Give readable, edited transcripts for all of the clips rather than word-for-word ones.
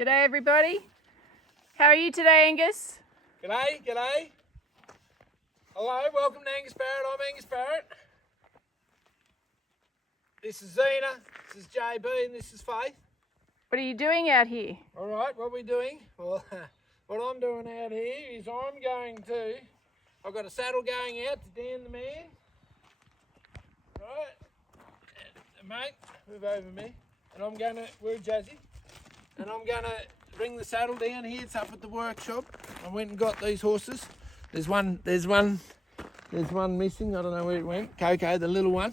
G'day everybody. How are you today, Angus? G'day, g'day. Hello, welcome to Angus Barrett. I'm Angus Barrett. This is Zena, this is JB, and this is Faith. What are you doing out here? All right, what are we doing? Well, what I'm doing out here is I've got a saddle going out to Dan the man. Right, mate, move over me. And where's Jazzy? And I'm gonna bring the saddle down here. It's up at the workshop. I went and got these horses. There's one missing. I don't know where it went. Coco, the little one.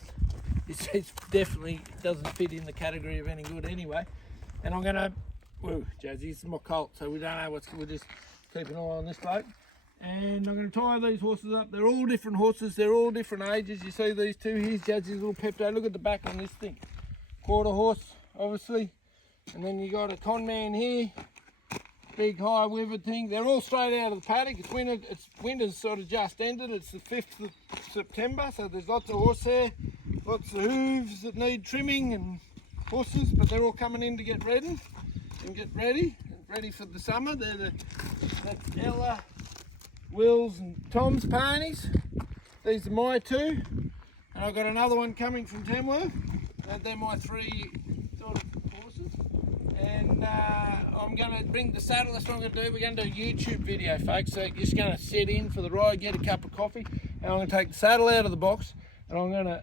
It's definitely doesn't fit in the category of any good anyway. And I'm gonna, whoa, Jazzy, it's my colt, so we don't know we'll just keep an eye on this bloke. And I'm gonna tie these horses up. They're all different horses. They're all different ages. You see these two. Here's Jazzy's little Pepto. Look at the back on this thing. Quarter horse, obviously. And then you got a con man here, big high withered thing. They're all straight out of the paddock. Winter's sort of just ended. It's the 5th of September, so there's lots of horse hair, lots of hooves that need trimming and horses, but they're all coming in to get ready for the summer. That's Ella, Will's and Tom's ponies. These are my two, and I've got another one coming from Tamworth. They're my three sort of horses. And I'm going to bring the saddle. That's what I'm going to do. We're going to do a YouTube video, folks. So you're just going to sit in for the ride, get a cup of coffee, and I'm going to take the saddle out of the box, and I'm going to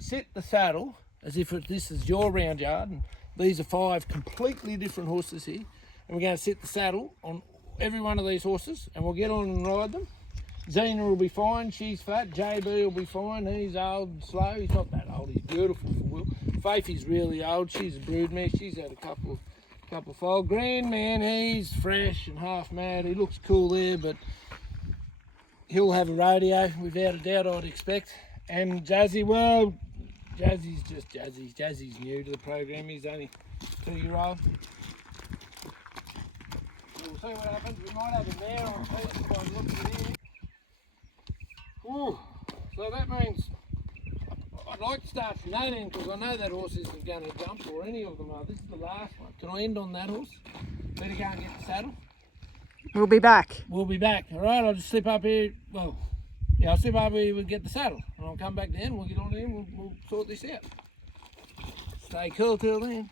sit the saddle as if this is your round yard. And these are 5 completely different horses here. And we're going to sit the saddle on every one of these horses, and we'll get on and ride them. Zena will be fine. She's fat. JB will be fine. He's old and slow. He's not that old. He's beautiful for Will. Faith's really old. She's a broodmare. She's had a couple of foal. Grand man, he's fresh and half mad. He looks cool there, but he'll have a rodeo without a doubt, I'd expect. And Jazzy, well, Jazzy's just Jazzy. Jazzy's new to the program. He's only 2-year-old. We'll see what happens. We might have him there on piece by looking at here. Ooh, so that means I'd like to start from that end because I know that horse isn't going to jump, or any of them are. This is the last one. Can I end on that horse? Better go and get the saddle. We'll be back. We'll be back. All right, I'll just slip up here. Well, yeah, I'll slip up here and get the saddle. And I'll come back down, we'll get on in, we'll sort this out. Stay cool till then.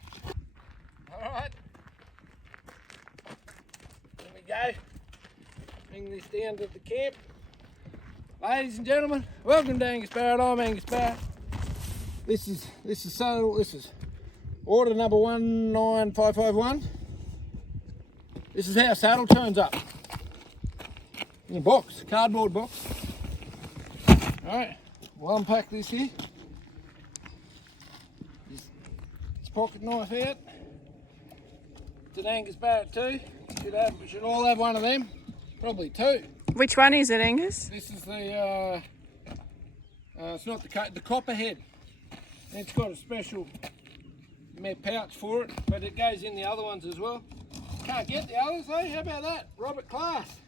All right. There we go. Bring this down to the camp. Ladies and gentlemen, welcome to Angus Barrett. I'm Angus Barrett. This is order number 19551. This is how a saddle turns up. In a box, cardboard box. Alright, we'll unpack this here. This pocket knife out. It's an Angus Barrett too. We should all have one of them. Probably 2. Which one is it, Angus? This is the, it's not the copperhead. It's got a special pouch for it, but it goes in the other ones as well. Can't get the others, eh? How about that? Robert Class.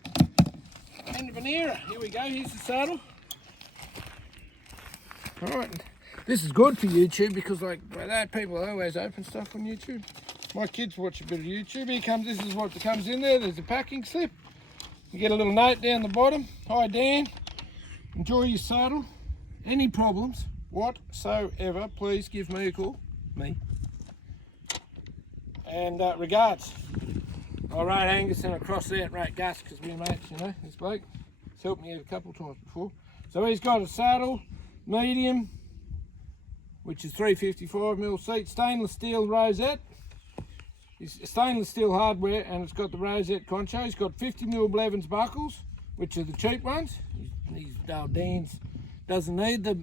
End of an era. Here we go, here's the saddle. Alright, this is good for YouTube because like that, people always open stuff on YouTube. My kids watch a bit of YouTube. This is what comes in there. There's a packing slip. You get a little note down the bottom. Hi Dan, enjoy your saddle. Any problems whatsoever, please give me a call. Me. And regards. I rode Angus and I crossed out rate Gus because we're mates, you know, this bloke. He's helped me out a couple of times before. So he's got a saddle, medium, which is 355mm seat, stainless steel rosette. It's stainless steel hardware and it's got the rosette concho. He's got 50mm Blevins buckles, which are the cheap ones. These Dan's doesn't need the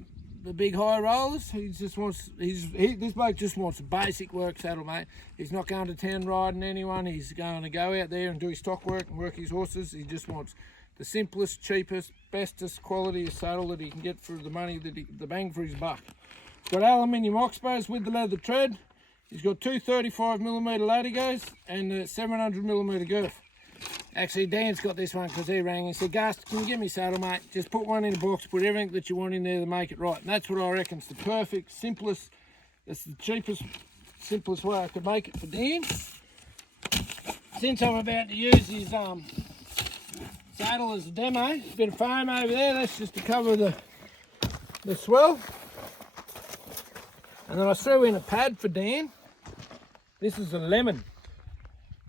big high rollers. He just wants, this bloke just wants a basic work saddle, mate. He's not going to town riding anyone. He's going to go out there and do his stock work and work his horses. He just wants the simplest, cheapest, bestest quality of saddle that he can get for the money, the bang for his buck. He's got aluminium oxbows with the leather tread. He's got 2 35mm latigos and a 700mm girth. Actually, Dan's got this one because he rang and said, Gus, can you get me a saddle, mate? Just put one in a box, put everything that you want in there to make it right. And that's what I reckon is the perfect, simplest, it's the cheapest, simplest way I could make it for Dan. since I'm about to use his saddle as a demo, a bit of foam over there, that's just to cover the swell. And then I threw in a pad for Dan. This is a lemon.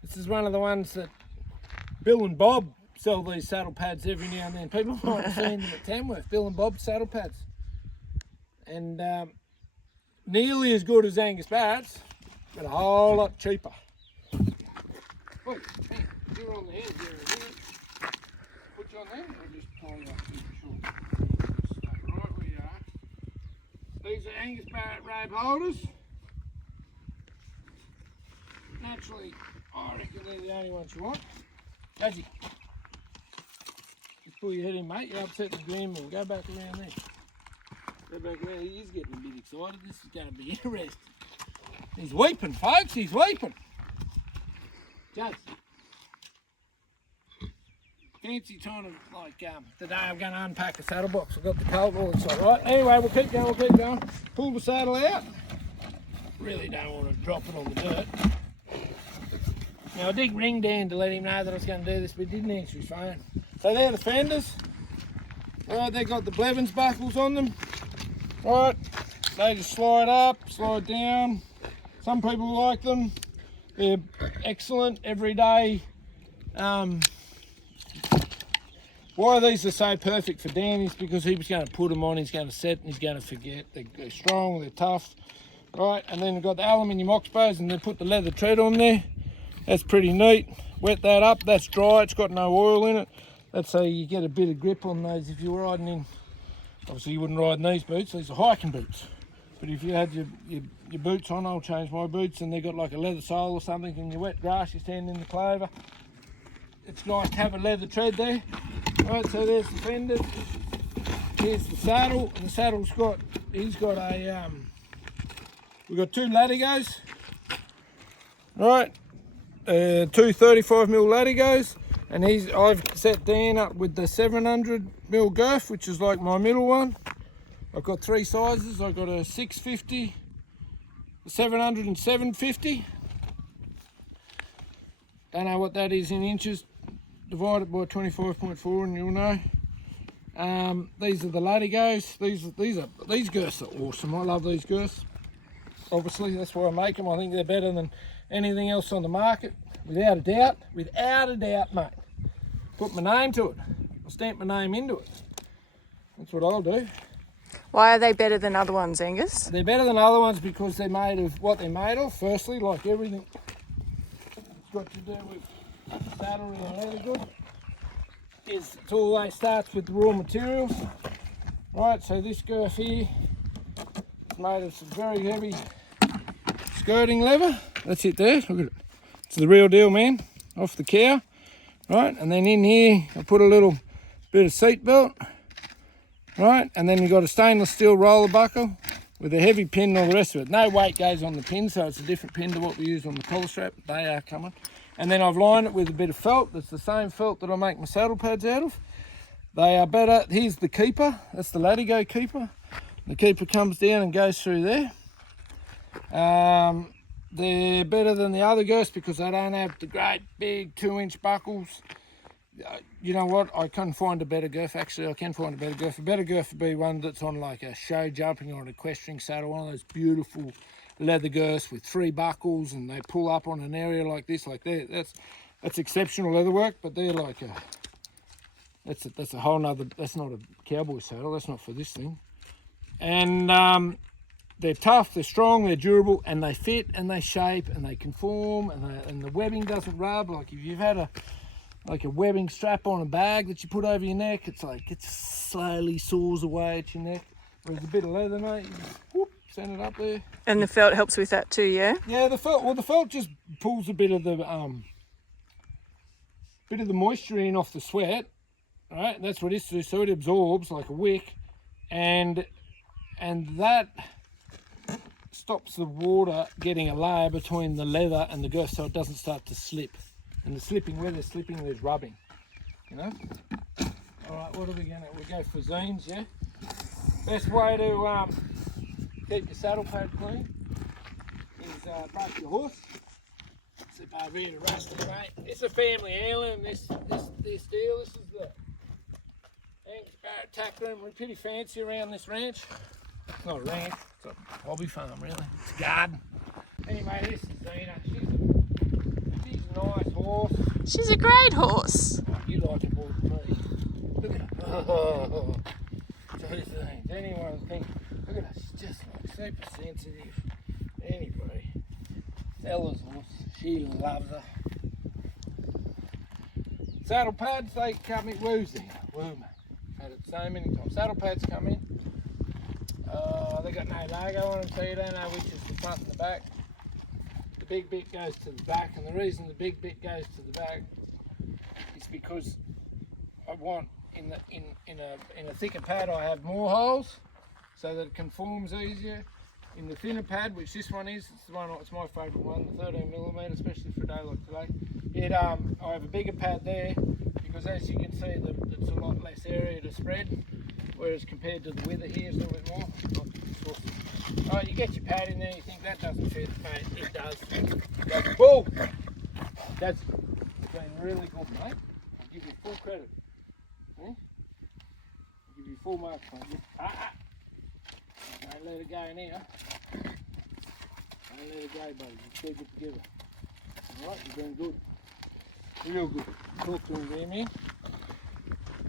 This is one of the ones that Bill and Bob sell these saddle pads every now and then. People might have seen them at Tamworth, Bill and Bob saddle pads. And nearly as good as Angus Barrett's, but a whole lot cheaper. Wait, hey, you're on the head there, isn't it? Put you on there, or just tie you up? Sure. Stay right where you are. These are Angus Barrett rope holders. Naturally, I reckon they're the only ones you want. Jazzy, just pull your head in, mate. You're upsetting the grandma. Go back around there. Go back there. He's getting a bit excited. This is going to be interesting. He's weeping, folks. He's weeping. Jazz. Fancy trying to, like, today I'm going to unpack a saddle box. I've got the colt all inside, right? Anyway, we'll keep going, Pull the saddle out. Really don't want to drop it on the dirt. Now, I did ring Dan to let him know that I was going to do this, but he didn't answer his phone. So they're the fenders. Right, they've got the Blevins buckles on them. Right, they just slide up, slide down. Some people like them. They're excellent, everyday. Why these are so perfect for Dan is because he was going to put them on, he's going to set, and he's going to forget. They're strong, they're tough. Right, and then we've got the aluminium oxbows, and they put the leather tread on there. That's pretty neat. Wet that up, that's dry, it's got no oil in it. That's how you get a bit of grip on those if you're riding in. Obviously you wouldn't ride in these boots, these are hiking boots. But if you had your boots on, I'll change my boots, and they've got like a leather sole or something, and you wet grass, you stand in the clover. It's nice to have a leather tread there. Right, so there's the fenders. Here's the saddle, and the saddle's got, he's got a, we've got two latigos. Right, two 35mm latigos, and I've set Dan up with the 700mm girth, which is like my middle one. I've got three sizes. I've got a 650, a 700 and 750. Don't know what that is in inches. Divide it by 25.4 and you'll know. These are the latigos. These girths are awesome. I love these girths. Obviously, that's why I make them. I think they're better than anything else on the market, without a doubt. Without a doubt, mate. Put my name to it. I'll stamp my name into it. That's what I'll do. Why are they better than other ones, Angus? They're better than other ones because they're made of what they're made of. Firstly, like everything, it's got to do with saddlery and leather goods. It always starts with the raw materials. Right, so this girth here is made of some very heavy skirting leather. That's it there, look at it. It's the real deal, man, off the cow. Right, and then in here I put a little bit of seat belt. Right, and then you've got a stainless steel roller buckle with a heavy pin and all the rest of it. No weight goes on the pin, so it's a different pin to what we use on the collar strap. They are coming. And then I've lined it with a bit of felt. That's the same felt that I make my saddle pads out of. They are better. Here's the keeper. That's the latigo keeper. The keeper comes down and goes through there. They're better than the other girths because they don't have the great big 2-inch buckles. You know what? I couldn't find a better girth. Actually, I can find a better girth. A better girth would be one that's on like a show jumping or an equestrian saddle, one of those beautiful leather girths with 3 buckles, and they pull up on an area like this, like that. That's exceptional leather work, but they're like that's a whole nother. That's not a cowboy saddle. That's not for this thing. And they're tough, they're strong, they're durable, and they fit and they shape and they conform, and the webbing doesn't rub. Like if you've had a webbing strap on a bag that you put over your neck, it's like it slowly saws away at your neck. Whereas a bit of leather, mate, you just whoop, send it up there. And the felt helps with that too, yeah? Yeah, the felt just pulls a bit of the moisture in off the sweat, right? That's what it's do. So it absorbs like a wick, and that stops the water getting a layer between the leather and the girth, so it doesn't start to slip. And the slipping, where there's slipping, there's rubbing, you know? All right, what are we gonna, we go for zines, yeah? Best way to keep your saddle pad clean is brush your horse. Slip over here to Rusty, mate. It's a family heirloom, this deal. This is the Angus Barrett tack room. We're pretty fancy around this ranch. It's not a ranch, it's a hobby farm, really. It's a garden. Anyway, this is Zena. She's a nice horse. She's a great horse. Oh, you like it more than me. Look at her. Oh, two things. Anyone think, look at her, she's just like super sensitive. Anyway, Ella's horse, she loves her. Saddle pads, they come in, woo's there? Woo, mate. Had it so many times. Saddle pads come in. They got no logo on them, so you don't know which is the front and the back. The big bit goes to the back, and the reason the big bit goes to the back is because I want in a thicker pad I have more holes so that it conforms easier. In the thinner pad, which this one is, it's my favourite one, the 13mm, especially for a day like today. I have a bigger pad there because, as you can see, it's a lot less area to spread, whereas compared to the wither here, it's a little bit more. Oh, you get your pad in there, you think that doesn't fit, mate, it does. Bull! That's been really good, mate. I'll give you full credit. I'll give you full marks, mate. Don't let it go now. Don't let it go, buddy. Just keep it together. Alright, you're doing good. Real good. Talk to him there, man.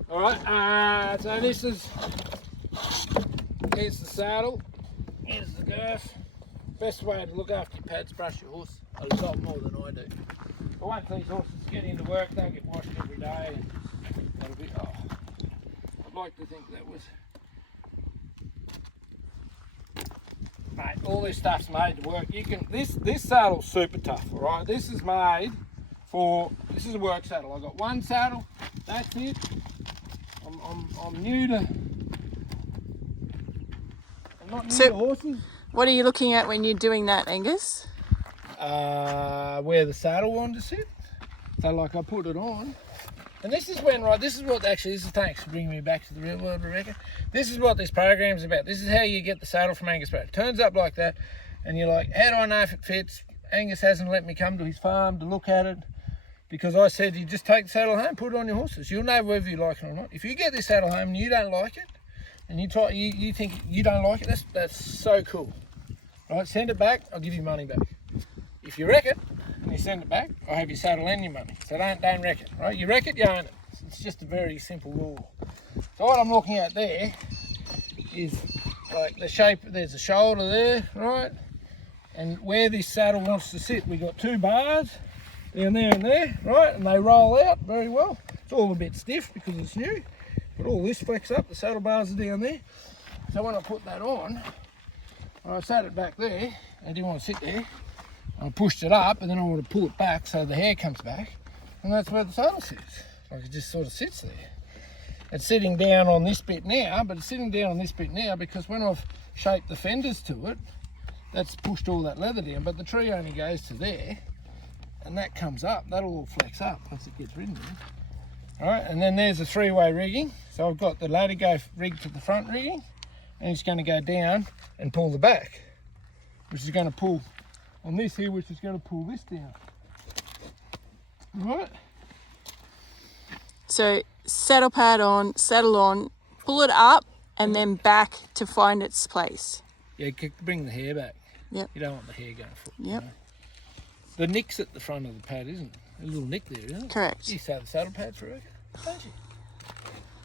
Alright, so here's the saddle. Here's the girth. Best way to look after your pads, brush your horse a lot more than I do. But once these horses get into work, they get washed every day. And that'll be, I'd like to think that was... Mate, all this stuff's made to work. This saddle's super tough, all right? This is made for, this is a work saddle. I've got one saddle, that's it. I'm new to, I'm not new to horses. What are you looking at when you're doing that, Angus? Where the saddle wanted to sit. So like I put it on. And this is when, right, thanks for bringing me back to the real world, Rebecca. This is what this program's about. This is how you get the saddle from Angus Barrett. It turns up like that, and you're like, how do I know if it fits? Angus hasn't let me come to his farm to look at it, because I said, you just take the saddle home, put it on your horses. You'll know whether you like it or not. If you get this saddle home and you don't like it, and you think you don't like it, that's so cool. Right, send it back, I'll give you money back. If you wreck it, and you send it back, I'll have your saddle and your money. So don't wreck it, right? You wreck it, you own it. It's just a very simple rule. So what I'm looking at there is like the shape, there's a shoulder there, right? And where this saddle wants to sit, we've got two bars down there and there, right? And they roll out very well. It's all a bit stiff because it's new, but all this flex up, the saddle bars are down there. So when I put that on, I sat it back there, I didn't want to sit there. I pushed it up and then I want to pull it back so the hair comes back, and that's where the saddle sits. Like it just sort of sits there. It's sitting down on this bit now, but it's sitting down on this bit now because when I've shaped the fenders to it, that's pushed all that leather down, but the tree only goes to there, and that comes up, that'll all flex up once it gets ridden there. All right, and then there's a three-way rigging. So I've got the latigo rigged to the front rigging, and it's going to go down and pull the back, which is going to pull on this here, which is going to pull this down. Right. So saddle pad on, saddle on, pull it up, and then back to find its place. Yeah, bring the hair back. Yep. You don't want the hair going forward. Yep. You know? The nick's at the front of the pad, isn't it? A little nick there, isn't it? Correct. You say the saddle pad for it, don't you?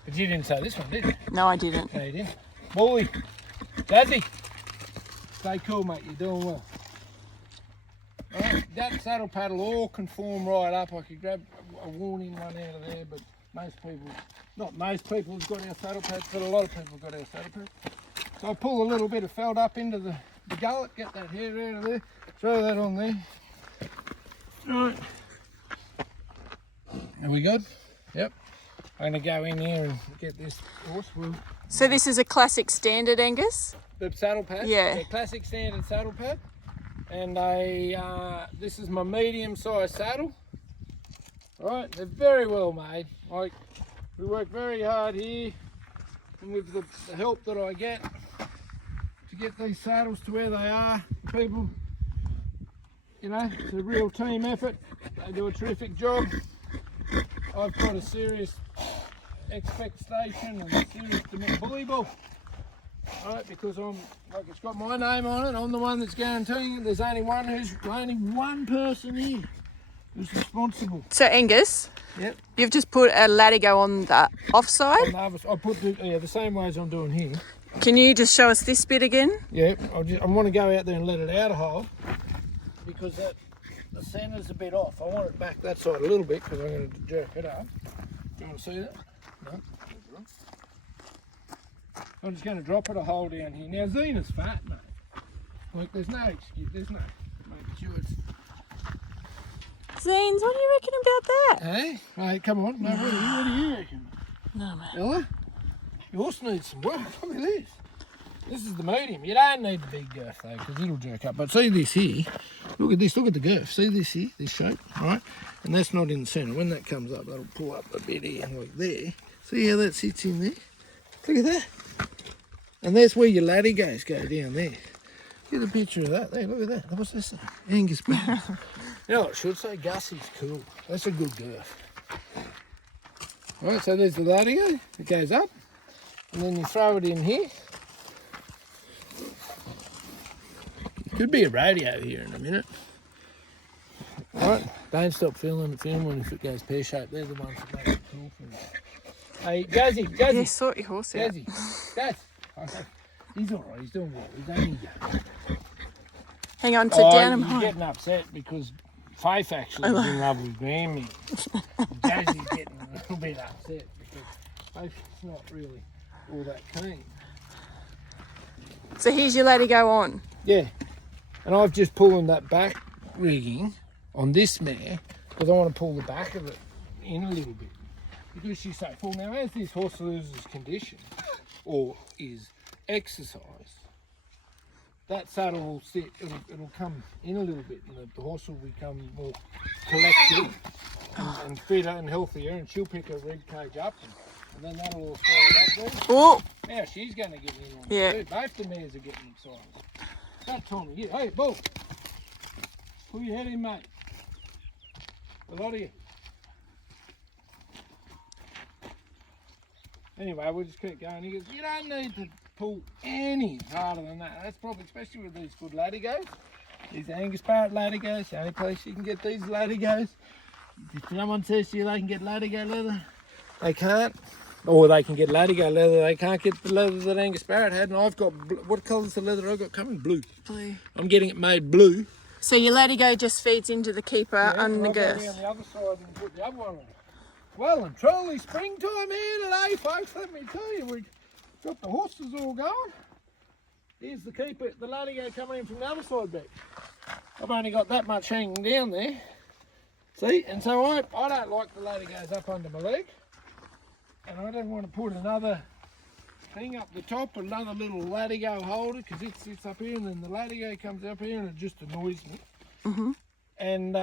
But you didn't say this one, did you? No, I didn't. No, you didn't. Boy, Dazzy, stay cool, mate. You're doing well. Right, that saddle pad will all conform right up. I could grab a warning one out of there, but most people, not most people have got our saddle pads, but a lot of people have got our saddle pads. So I pull a little bit of felt up into the gullet, get that hair out of there, throw that on there. Right. Are we good? Yep. I'm going to go in here and get this horse wool. So this is a classic standard, Angus? The saddle pad? Yeah. Classic standard saddle pad. And this is my medium-sized saddle. Right, they're very well made. Like, we work very hard here, and with the help that I get to get these saddles to where they are, people, you know, it's a real team effort. They do a terrific job. I've got a serious expectation and a serious bully ball. Right, because I'm like it's got my name on it. I'm the one that's guaranteeing it. There's only one person here who's responsible. So Angus, Yep. you've just put a latigo on the offside. I put the same way as I'm doing here. Can you just show us this bit again? Yeah, I want to go out there and let it out a hole because the centre's a bit off. I want it back that side a little bit because I'm going to jerk it up. Do you want to see that? No. I'm just going to drop it a hole down here. Now Zena's fat, mate. Like there's no excuse. There's no. Make sure it's. Zeens, what do you reckon about that? Hey, mate, come on. No, what do you reckon? No, mate. Ella, your horse needs some work. Look at this. This is the medium. You don't need the big girth though, because it'll jerk up. But see this here. Look at this. Look at the girth. See this here, this shape, right? And that's not in the centre. When that comes up, that'll pull up a bit here, like there. See how that sits in there? Look at that. And that's where your latigos go down there. Get a picture of that. There, look at that. What's this? Angus Barrett. You know what I should say? Gussie's cool. That's a good girth. Right, so there's the latigo. It goes up. And then you throw it in here. Could be a radio here in a minute. Right, don't stop filming if it goes pear-shaped. They're the ones that make it cool for you. Hey, Jazzy. Yeah, sort your horse out. Jazz. He's all right. He's doing well. He's only young. Hang on to down him He's high. getting upset because Faith actually is in love with Grammy. Jazzy's getting a little bit upset because Faith's not really all that keen. So here's your latigo on. Yeah, and I've just pulling that back rigging on this mare because I want to pull the back of it in a little bit because she's so full. Now, as this horse loses condition or is exercise, that saddle will sit, it'll come in a little bit and the horse will become more collected and fitter and healthier, and she'll pick her rib cage up and then that'll all fall up there. Oh, Now she's going to get in on yeah. it too. Both the mares are getting excited. That time of year. Hey, Bull, pull your head in, mate. A lot of you. Anyway, we'll just keep going. He goes, you don't need to pull any harder than that. That's probably, especially with these good latigos. These Angus Barrett latigos, the only place you can get these latigos. If someone says to you they can get latigo leather, they can't. Or they can get latigo leather, they can't get the leather that Angus Barrett had. And I've got, what colour's the leather I've got coming? Blue. Blue. I'm getting it made blue. So your latigo just feeds into the keeper on the I'll go girth. down the other side and put the other one on. Well and truly, springtime here today, folks. Let me tell you, we've got the horses all going. Here's the keeper, the latigo coming in from the other side back. I've only got that much hanging down there. See, and so I don't like the latigos up under my leg. And I don't want to put another thing up the top, another little latigo holder, because it sits up here and then the latigo comes up here and it just annoys me. Mm-hmm. And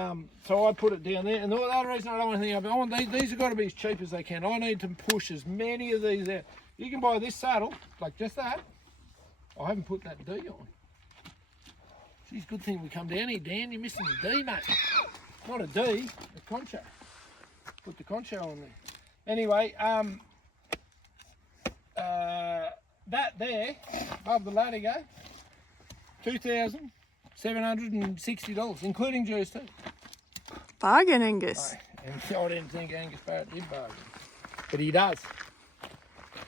so I put it down there. And the other reason I don't want anything up, I want these have got to be as cheap as they can. I need to push as many of these out. You can buy this saddle, like just that. I haven't put that D on. Geez, good thing we come down here, Dan. You're missing the D, mate. Not a D, a concho. Put the concho on there. Anyway, that there, above the latigo, $2,760, including GST. Bargain, Angus. And I didn't think Angus Barrett did bargain, but he does.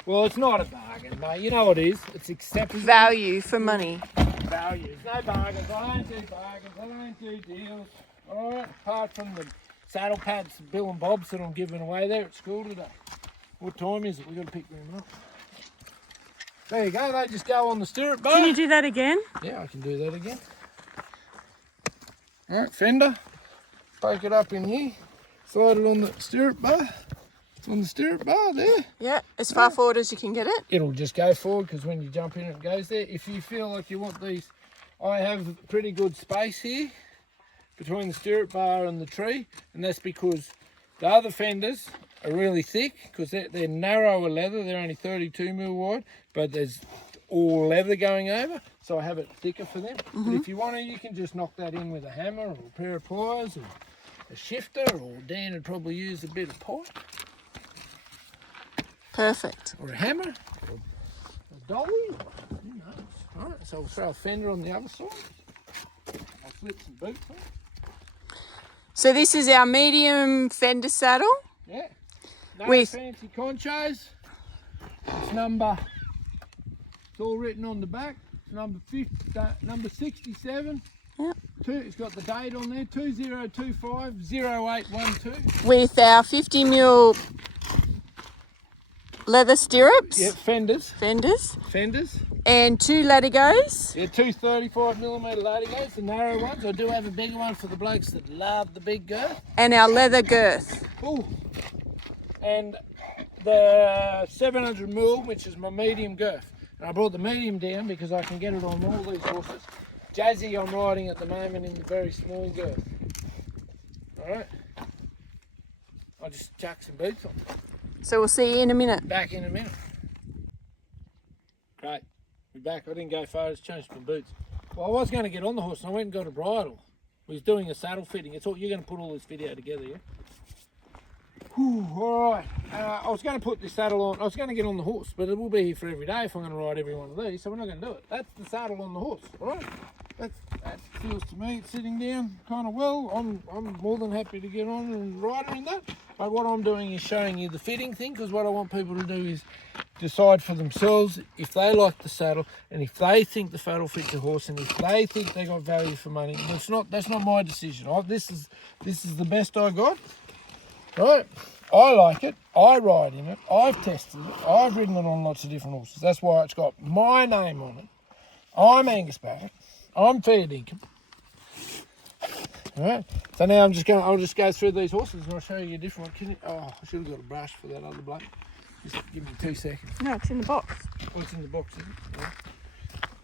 Well, it's not a bargain, mate. You know what it is. It's acceptable. Value for money. Value. No bargains. I don't do bargains. I don't do deals. All right. Apart from the saddle pads, Bill and Bob's that I'm giving away there at school today. What time is it? We've got to pick them up. There you go. They just go on the stirrup bar. Can you do that again? Yeah, I can do that again. All right, Fender. Poke it up in here. Slide it on the stirrup bar. It's on the stirrup bar there. Yeah, as far forward as you can get it. It'll just go forward because when you jump in it goes there. If you feel like you want these, I have pretty good space here between the stirrup bar and the tree, and that's because the other fenders are really thick because they're narrower leather. They're only 32mm wide, but there's or leather going over, so I have it thicker for them. But if you want to, you can just knock that in with a hammer or a pair of pliers or a shifter, or Dan would probably use a bit of pipe. Perfect. Or a hammer, or a dolly, or who knows. All right, so we'll throw a fender on the other side. I'll slip some boots on. So this is our medium Fender saddle. Yeah. No With fancy conchos. It's number, it's all written on the back. It's number 67. Yep. It's got the date on there, 2025-0812. With our 50mm leather stirrups. Yeah, fenders. Fenders. And 2 latigos. Yeah, 2 35mm latigos, the narrow ones. I do have a bigger one for the blokes that love the big girth. And our leather girth. Ooh. And the 700mm, which is my medium girth. And I brought the medium down because I can get it on all these horses. Jazzy I'm riding at the moment in the very small girth. Alright. I'll just chuck some boots on. So we'll see you in a minute. Back in a minute. Great. We're back. I didn't go far, I just changed my boots. Well, I was going to get on the horse and I went and got a bridle. We was doing a saddle fitting. It's all, you're going to put all this video together, yeah? Whew, all right. I was going to put this saddle on. I was going to get on the horse, but it will be here for every day if I'm going to ride every one of these, so we're not going to do it. That's the saddle on the horse, all right? That feels to me, it's sitting down kind of well. I'm more than happy to get on and ride her in that. But what I'm doing is showing you the fitting thing, because what I want people to do is decide for themselves if they like the saddle and if they think the saddle fits the horse and if they think they got value for money. That's not my decision. This is the best I got. Right, I like it, I ride in it, I've tested it, I've ridden it on lots of different horses. That's why it's got my name on it. I'm Angus Barrett, I'm fair dinkum. Alright, so now I'll just go through these horses and I'll show you a different one. I should have got a brush for that other bloke. Just give me 2 seconds. No, it's in the box. Oh, it's in the box, isn't it? Right.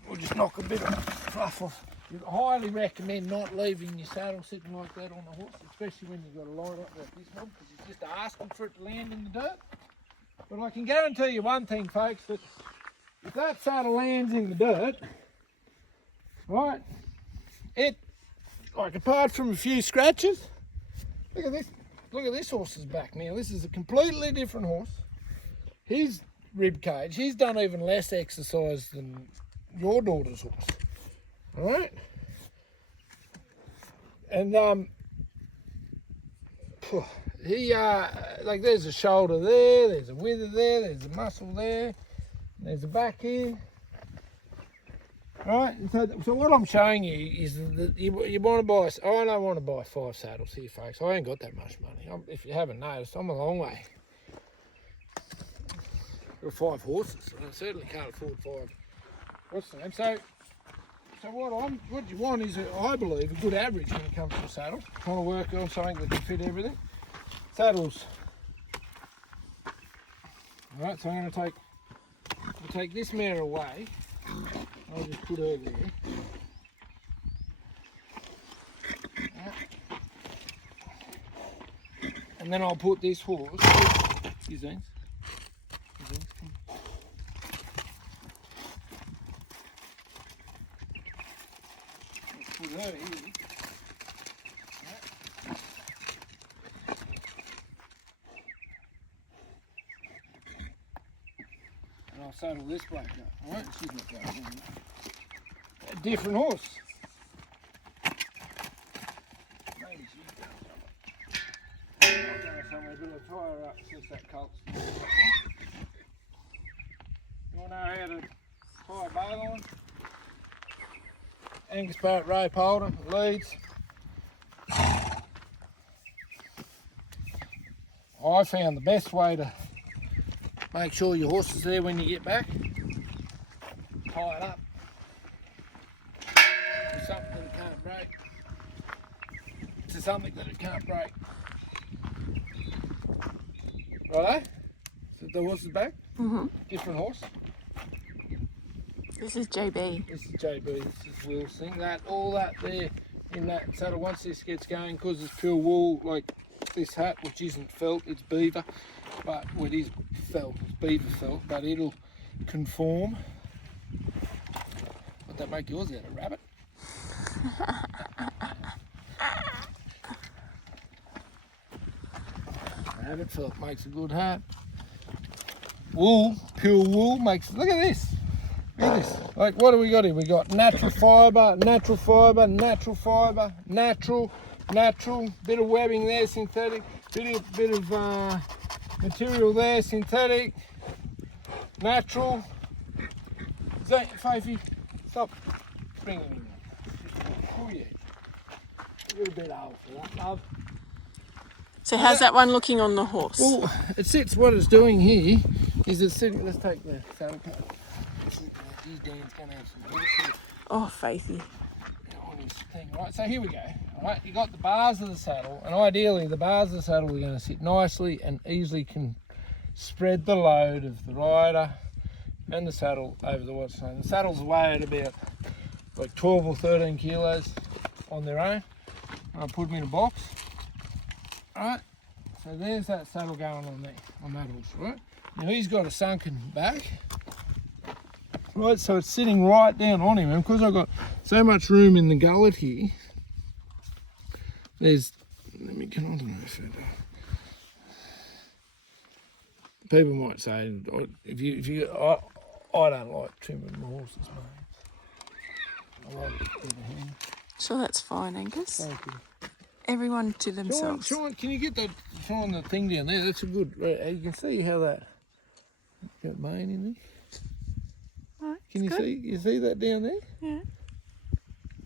We'll just knock a bit of fluff off. I highly recommend not leaving your saddle sitting like that on the horse, especially when you've got a line up like this one, because you're just asking for it to land in the dirt. But I can guarantee you one thing, folks, that if that saddle lands in the dirt, right, like apart from a few scratches, look at this horse's back now. This is a completely different horse. His rib cage, he's done even less exercise than your daughter's horse. All right, and like there's a shoulder there, there's a wither there, there's a muscle there, there's a back here. All right, so what I'm showing you is that you want to buy. I don't want to buy 5 saddles here, folks. I ain't got that much money. If you haven't noticed, I'm a long way. Got 5 horses, and I certainly can't afford 5. What's the name? So what you want is, I believe, a good average when it comes to a saddle. You want to work on something that can fit everything. Saddles. All right, so I'm going to take this mare away. I'll just put her there. Right. And then I'll put this horse. Excuse me. Put her here. And I'll saddle this bloke up. Alright, she's not going. A different horse. Maybe she's going somewhere. I'll go somewhere, but I'll tie her up since that colt's. You want to know how to tie a bowline? Angus Barrett rope holder, leads. I found the best way to make sure your horse is there when you get back. Tie it up to something that it can't break. To something that it can't break. Righto? So the horse is back. Different horse. This is JB. This is JB, this is Will's thing. All that there in that saddle, once this gets going, because it's pure wool, like this hat, which isn't felt, it's beaver, but well, it is felt, it's beaver felt, but it'll conform that make yours out of? Rabbit? Rabbit felt makes a good hat. Wool, pure wool makes, look at this. Look at this. Like, what do we got here? We got natural fibre, natural fibre, natural fibre, natural, bit of webbing there, synthetic, bit of material there, synthetic, natural. Faithy, stop bringing him in. Oh yeah. A little bit old for that, love. So how's that one looking on the horse? Well, it sits, what it's doing here is it's sitting, let's take the saddle part. Geez, Dan's going to have some horse here. Oh, Faithy. On his thing. Right, so here we go. All right, you got the bars of the saddle, and ideally the bars of the saddle are going to sit nicely and easily can spread the load of the rider and the saddle over the what's name. The saddles weigh at about like 12 or 13 kilos on their own. I put them in a box. Alright, so there's that saddle going on there, on that horse, right? Now he's got a sunken back. Right, so it's sitting right down on him, and because I've got so much room in the gullet here, there's, let me get on to this. People might say, I don't like trimming my horses, mate. I like it with a hand. Sure, that's fine, Angus. Thank you. Everyone to themselves. Sean, can you get that, Sean, the thing down there? That's a good, you can see how that, got mane in there. Right, Can you see that down there? Yeah.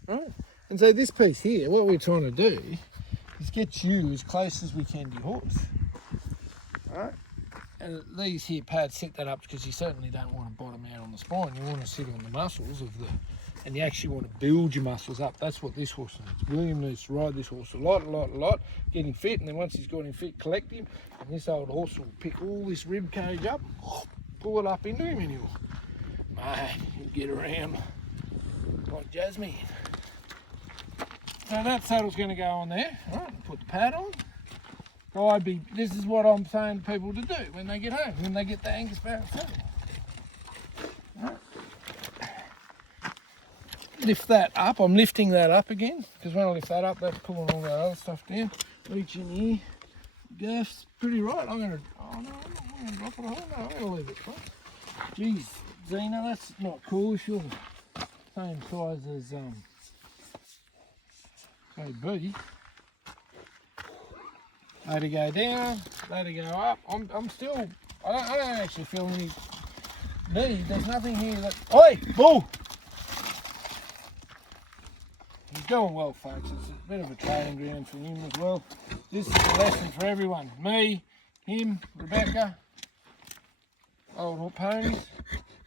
Right. And so this piece here, what we're trying to do is get you as close as we can to your horse. Right? And these here pads set that up because you certainly don't want to bottom out on the spine. You want to sit on the muscles of the, and you actually want to build your muscles up. That's what this horse needs. William needs to ride this horse a lot, get him fit, and then once he's got him fit, collect him, and this old horse will pick all this rib cage up, pull it up into him, and he'll get around like Jasmine. So that saddle's going to go on there. All right, put the pad on. This is what I'm saying to people to do when they get home, when they get the Angus Barrett saddle. Right. Lift that up. I'm lifting that up again because when I lift that up, that's pulling all that other stuff down. Reach in here. Girth's pretty right. I'm going to drop it. No, I'm going to leave it. Right? Jeez, Zena, that's not cool. If you're same size as AB. Let it go down, let it go up. I'm still, I don't actually feel any need. There's nothing here that, oi, bull! He's going well, folks. It's a bit of a training ground for him as well. This is a lesson for everyone. Me, him, Rebecca, old ponies.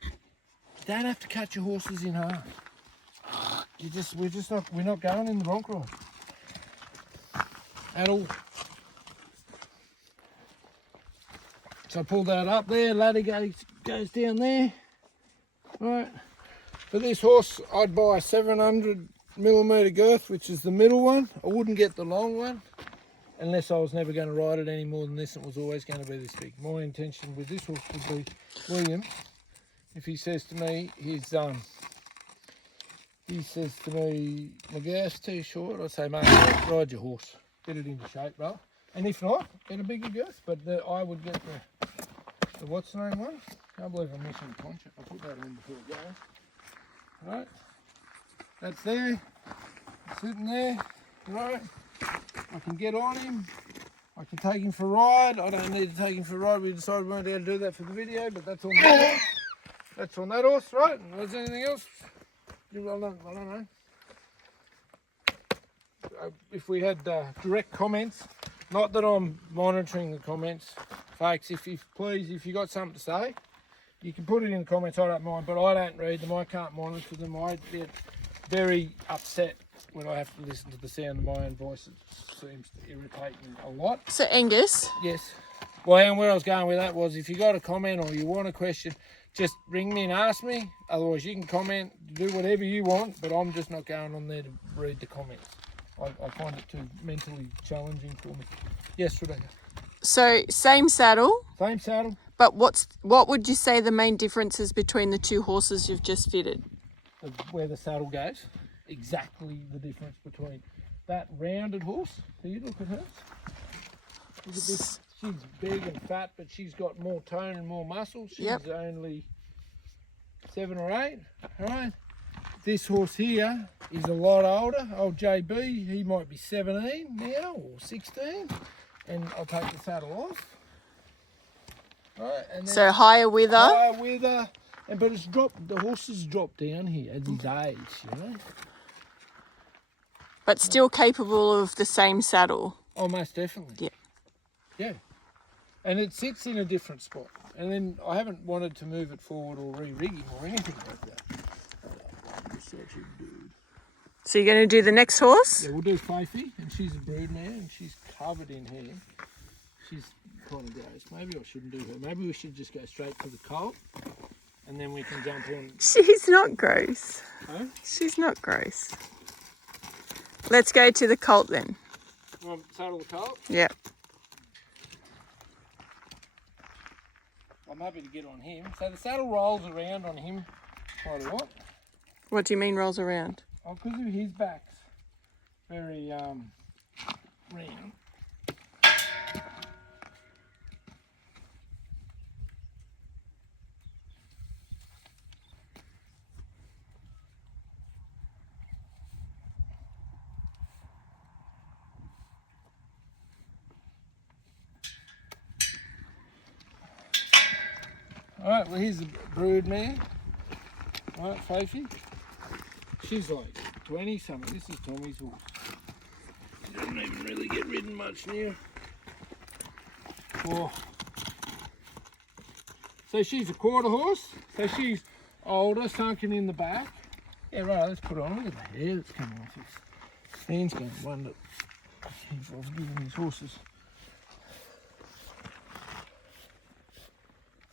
You don't have to cut your horses in half. We're not going in the bronc ride. At all. So I pull that up there, ladder goes down there. Right. For this horse, I'd buy a 700mm girth, which is the middle one. I wouldn't get the long one, unless I was never going to ride it any more than this. It was always going to be this big. My intention with this horse would be, William, if he says to me, he says to me, my girth's too short, I say, mate, ride your horse. Get it into shape, bro. And if not, get a bigger girth. But I would get the what's the name one? I can't believe I'm missing the concha. I'll put that on before it goes. Right. That's there. Sitting there. Right. I can get on him. I can take him for a ride. I don't need to take him for a ride. We decided we weren't able to do that for the video, but that's on that horse. That's on that horse, right? And was there anything else? I don't know. If we had direct comments, not that I'm monitoring the comments, folks, if you got something to say, you can put it in the comments. I don't mind, but I don't read them. I can't monitor them. I get very upset when I have to listen to the sound of my own voice. It seems to irritate me a lot. So Angus? Yes. Well, and where I was going with that was, if you got a comment or you want a question, just ring me and ask me. Otherwise, you can comment, do whatever you want, but I'm just not going on there to read the comments. I find it too mentally challenging for me. Yes, Rebecca. So same saddle. Same saddle. But what would you say the main differences between the two horses you've just fitted? where the saddle goes. Exactly the difference between that rounded horse. So you look at her. Look at this. She's big and fat, but she's got more tone and more muscle. She's only 7 or 8. All right. This horse here is a lot older. Old JB, he might be 17 now or 16, and I'll take the saddle off. All right, and then So higher with her. higher with her, but it's dropped. The horse has dropped down here at his age, you know. But still capable of the same saddle. Oh, most definitely. Yeah. Yeah. And it sits in a different spot. And then I haven't wanted to move it forward or re-rig him or anything like that. You're such a dude. So you're going to do the next horse? Yeah, we'll do Faithy, and she's a brood mare, and she's covered in hair. She's kind of gross. Maybe I shouldn't do her. Maybe we should just go straight to the colt, and then we can jump on. She's not gross. Huh? She's not gross. Let's go to the colt then. Saddle the colt. Yep. I'm happy to get on him. So the saddle rolls around on him quite a lot. What do you mean rolls around? Oh, because of his back's very round. Alright, well here's the brood mare. Alright, Faithy. She's like 20 something. This is Tommy's horse. She doesn't even really get ridden much now. Oh. So she's a quarter horse. So she's older, sunken in the back. Yeah, right, let's put her on. Look at the hair that's coming off his hands. Going to wonder if I was giving these horses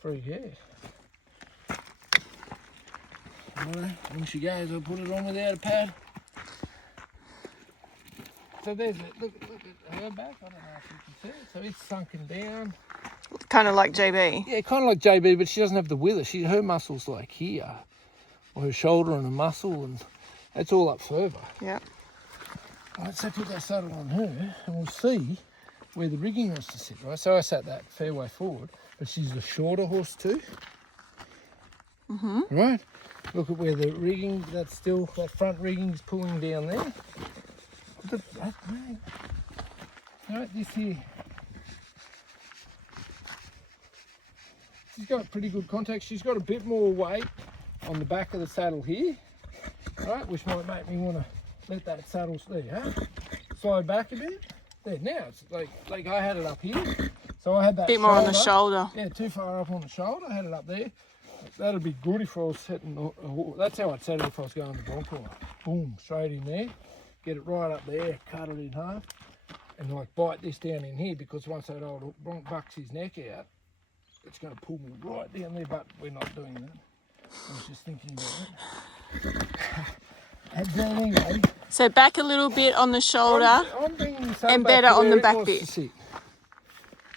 free hair. Alright, when she goes, I'll put it on without a pad. So there's it. Look at her back. I don't know if you can see it. So it's sunken down. Kind of like JB. Yeah, kind of like JB, but she doesn't have the wither. Her muscle's like here, or her shoulder and her muscle, and that's all up further. Yeah. Alright, so put that saddle on her, and we'll see where the rigging wants to sit. Right. So I sat that fair way forward, but she's a shorter horse too. Right. Look at where the rigging, that front rigging's pulling down there. Look at that, mate. Right, this here. She's got pretty good contact. She's got a bit more weight on the back of the saddle here. Right, which might make me want to let that saddle slide back a bit. There, now it's like I had it up here. So I had that Bit more on the shoulder. Yeah, too far up on the shoulder. I had it up there. That'd be good if I was setting. That's how I'd set it if I was going to Bronco. Boom, straight in there. Get it right up there, cut it in half, and like bite this down in here, because once that old bronc bucks his neck out, it's going to pull me right down there. But we're not doing that. I was just thinking about it. And then anyway. So back a little bit on the shoulder I'm bringing the saddle and back better to on where the back it wants bit. to sit.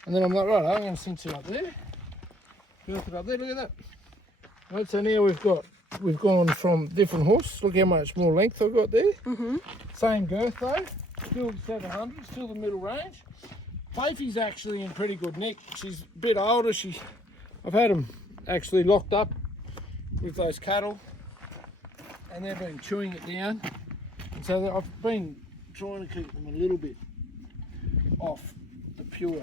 And then I'm like, right, I'm going to cinch it up there. Girth it up there. Look at that. Right, so now we've gone from different horse. Look how much more length I've got there. Same girth though. Still 700, still the middle range. Faithy's actually in pretty good nick. She's a bit older. I've had them actually locked up with those cattle, and they've been chewing it down. And so I've been trying to keep them a little bit off the pure.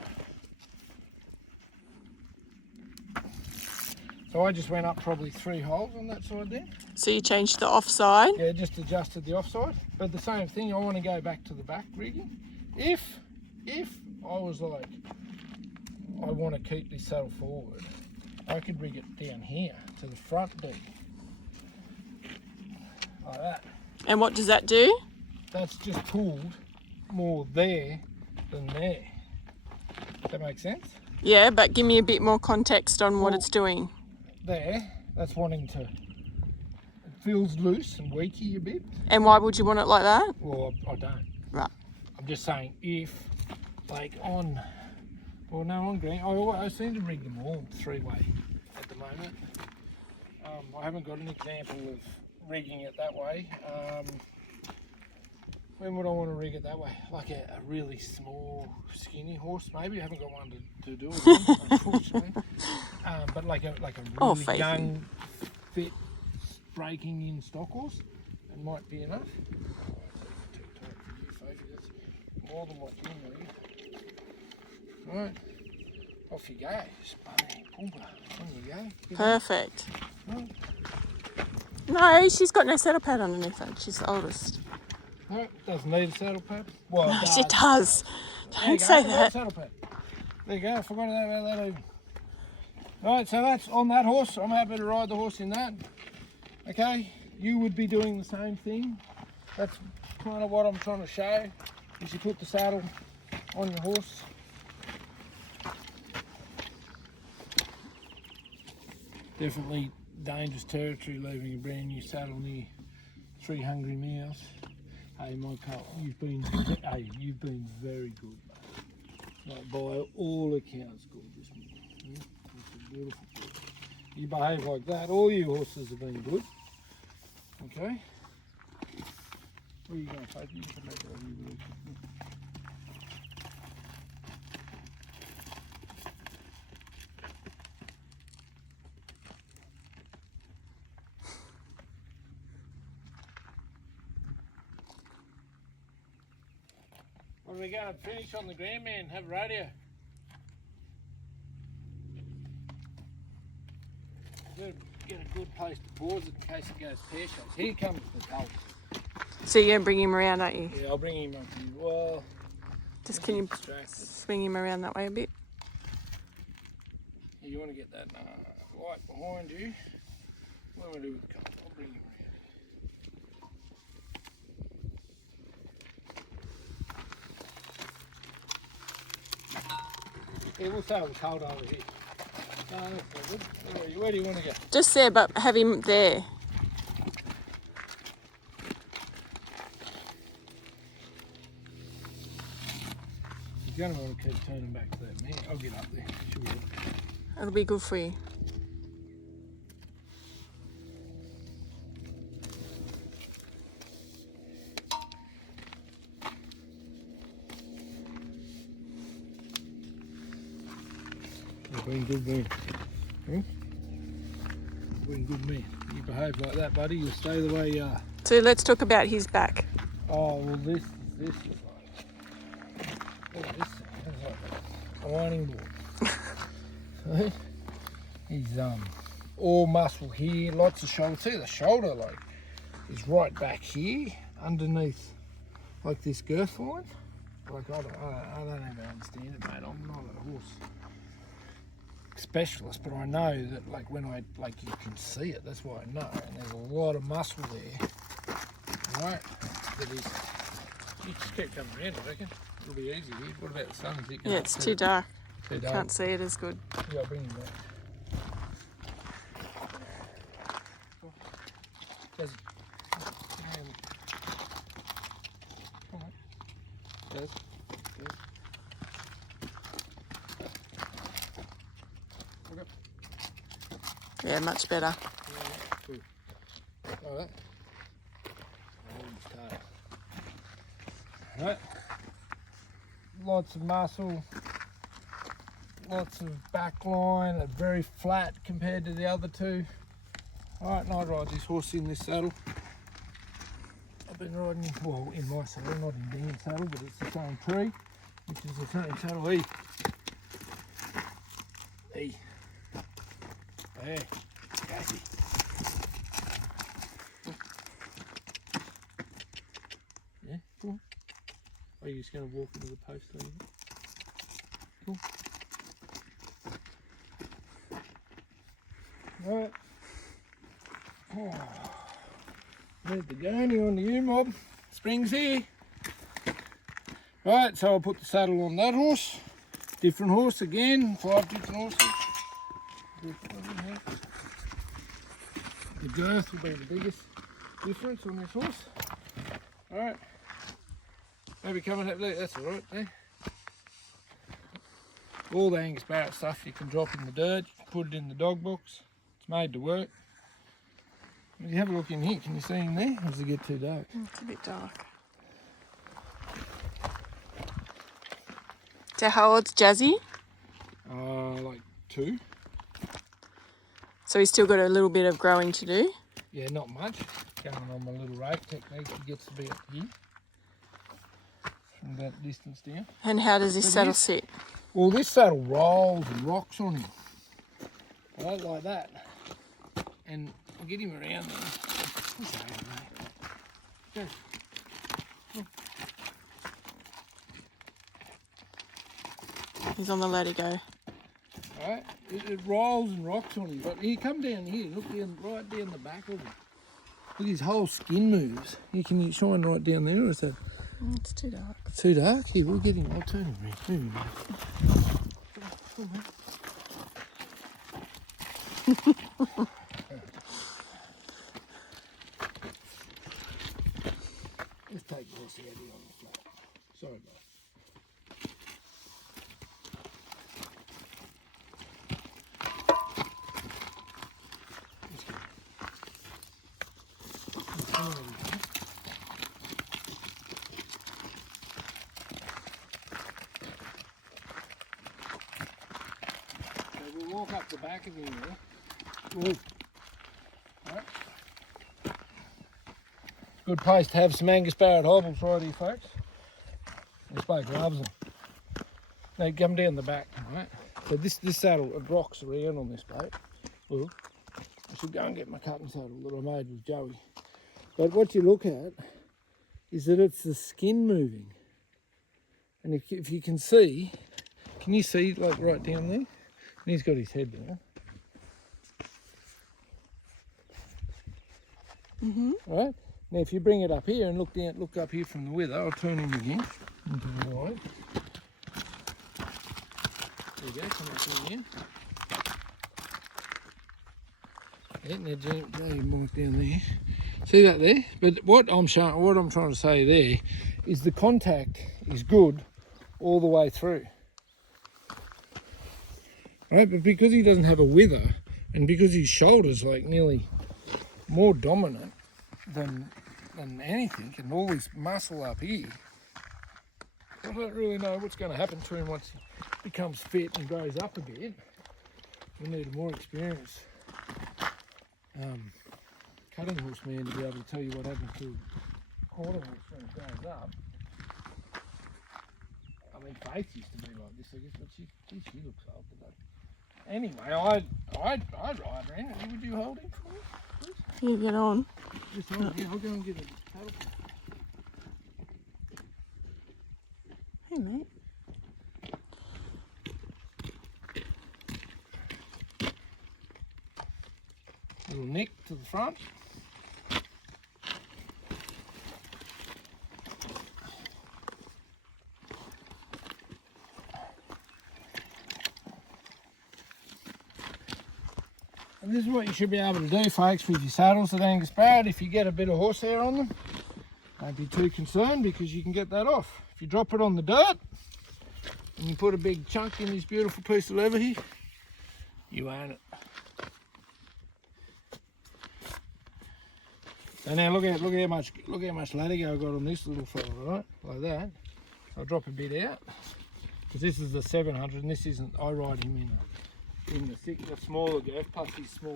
So I just went up probably 3 holes on that side there. So you changed the offside. Yeah, just adjusted the offside. But the same thing, I want to go back to the back rigging. If I was like, I want to keep this saddle forward, I could rig it down here to the front D. Like that. And what does that do? That's just pulled more there than there. Does that make sense? Yeah, but give me a bit more context on what it's doing. There, that's wanting to, it feels loose and weaky a bit. And why would you want it like that? Well, I don't. Right. I'm just saying if, like on, well no, on green, I seem to rig them all 3-way at the moment. I haven't got an example of rigging it that way. When would I want to rig it that way? Like a really small, skinny horse, maybe. I haven't got one to do it on, unfortunately. But like a really young, fit, breaking in stock horse, it might be enough. Too tight for you, Faith. That's more than what you need. Right, off you go. Bang, pumper. On you go. Perfect. Right. No, she's got no saddle pad underneath it. She's the oldest. No, doesn't need a saddle pad. Well, it She does. Don't say that. Saddle pad. There you go. I forgot about that even. Right, so that's on that horse. I'm happy to ride the horse in that. Okay, you would be doing the same thing. That's kind of what I'm trying to show. Is you put the saddle on your horse. Definitely dangerous territory leaving a brand new saddle near 3 hungry mouths. Hey, my colt, you've been very good, mate. Like, by all accounts, gorgeous. It's a beautiful horse. You behave like that, all your horses have been good. Okay. Where are you going, Faith? You can make it over your When we go and finish on the ground, man, have a radio. Get a good place to pause it in case it goes pear shaped. Here comes the colt. So you're going to bring him around, aren't you? Yeah, I'll bring him up here. Well, just can you swing him around that way a bit? You want to get that light behind you. What do I do with the colt? I'll bring him around. Yeah, we'll start with the colt over here. No, that's not good. Where do you want to go? Just there, but have him there. You're going to want to keep turning back to that man. I'll get up there. Sure. It'll be good for you. You've been good man. Huh? You've been good man. You behave like that, buddy. You'll stay the way you are. So let's talk about his back. Oh, well, this is like... Oh, this is like a whining board. See? He's all muscle here, lots of shoulder. See the shoulder, like, is right back here, underneath, like this girth line. Like, I don't even understand it, mate. I'm not a horse specialist, but I know that, like, when you can see it, that's why I know. And there's a lot of muscle there, right? That is, you just keep coming around, I reckon. It'll be easy here. What about the sun? Is it Yeah, it's too dark. Too dark. Can't see it as good. Yeah, I'll bring him back. Does it? Come on. Does. Okay. Yeah, much better. Good. All right. Right. Lots of muscle, lots of back line, very flat compared to the other two. Alright, and I ride this horse in this saddle. I've been riding, well, in my saddle, not in Dan's saddle, but it's the same tree, which is the same saddle. Hey. Hey. Casey. Yeah, cool. Are you just going to walk into the post there? Cool. Right. Oh. Need the gurney on you, mob. Spring's here. Right, so I'll put the saddle on that horse. Different horse again, 5 different horses. The girth will be the biggest difference on this horse. Alright. Maybe coming up there, that's alright there. All the Angus Barrett stuff you can drop in the dirt, you can put it in the dog box. It's made to work. If you have a look in here, can you see in there? Or does it get too dark? It's a bit dark. So how old's Jazzy? Like 2. So he's still got a little bit of growing to do. Yeah, not much. Going on my little rope technique, he gets to be up here. From that distance down. And how does this saddle sit? Well, this saddle rolls and rocks on him. Right, like that. And I'll get him around there. What's that, mate? Go. He's on the ladder go. Right, it rolls and rocks on him. But here, come down here. Look down, right down the back of him. Look, his whole skin moves. Can you shine right down there, or is that? It's too dark. Too dark? Here, we'll get him. I'll turn him around. Move him around. Come on, let's take this out here on the flat. Sorry, guys. We'll walk up the back of him there. Right. Good place to have some Angus Barrett hobbles right here, folks. This bloke loves them. They come down the back, right? So this saddle, it rocks around on this boat. Well, I should go and get my cutting saddle that I made with Joey. But what you look at is that it's the skin moving. And if you can see, can you see like right down there? And he's got his head down. Right? Now if you bring it up here and look up here from the weather, I'll turn him again into the line. There you go, come up here now. Yeah, now draw your mark down there. See that there? But what I'm trying to say there is the contact is good all the way through. Right, but because he doesn't have a wither, and because his shoulder's like nearly more dominant than anything, and all this muscle up here, I don't really know what's going to happen to him once he becomes fit and grows up a bit. We need a more experienced cutting horse man to be able to tell you what happens to a quarter horse when it grows up. I mean, Faith used to be like this, I guess, but she looks old today. Anyway, I'd ride around. Would you hold him for me, please? You get on. Just hold him. Yeah, I'll go and get a paddle. Hey, mate. Little neck to the front. And this is what you should be able to do, folks, with your saddles at Angus Barrett. If you get a bit of horsehair on them, don't be too concerned because you can get that off. If you drop it on the dirt and you put a big chunk in this beautiful piece of leather here, you own it. So now look how much latigo I got on this little fella, right? Like that. So I'll drop a bit out because this is the 700 and this isn't. I ride him in the smaller girth, plus he's small.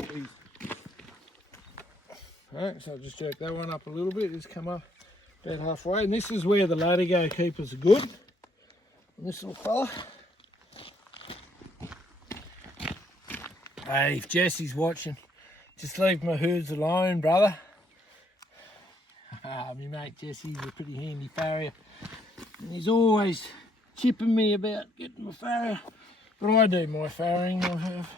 Alright, so I'll just jerk that one up a little bit. Just come up about halfway, and this is where the latigo keepers are good. And this little fella. Hey, if Jesse's watching, just leave my hooves alone, brother. My mate Jesse's a pretty handy farrier, and he's always chipping me about getting my farrier. But I do my farrowing. I have.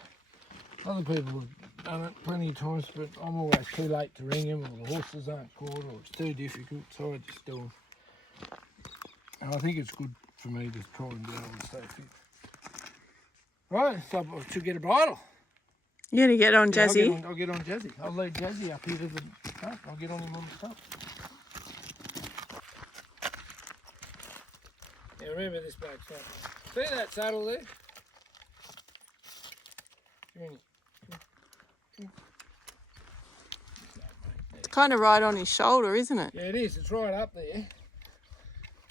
Other people have done it plenty of times, but I'm always too late to ring them, or the horses aren't caught, or it's too difficult, so I just do them. And I think it's good for me to try and be able to stay fit. Right, so I should get a bridle. You're going to get on Jazzy? Yeah, I'll get on Jazzy. I'll lead Jazzy up here to the front. I'll get on him on the front. Now remember this bloke's front. See that saddle there? Come in here. Come kind of right on his shoulder, isn't it? Yeah, it is. It's right up there.